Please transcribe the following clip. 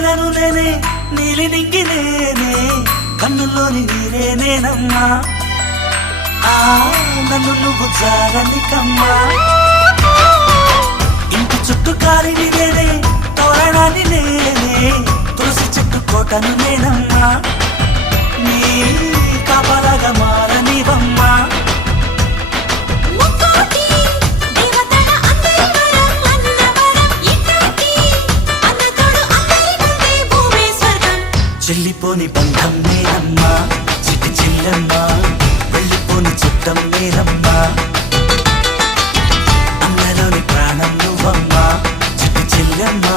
వెన్నెలను నేనే నీలి నింగి నేనే కన్నుల్లోని నీరే నేనమ్మా నన్ను నువ్వు జాగనికమ్మా ఇంటి చుట్టూ కాలిని నేనే తోరణాన్ని నేనే తులసి చెట్టు కోటను నేనమ్మా నీ కాపలాగా మారనివమ్మా చెల్లిపోని బంధం నేనమ్మా చిట్టి చెల్లమ్మా వెళ్ళిపోని చుట్టం నేనమ్మా అన్నలోని ప్రాణం నువ్వమ్మా చిట్టి చెల్లమ్మా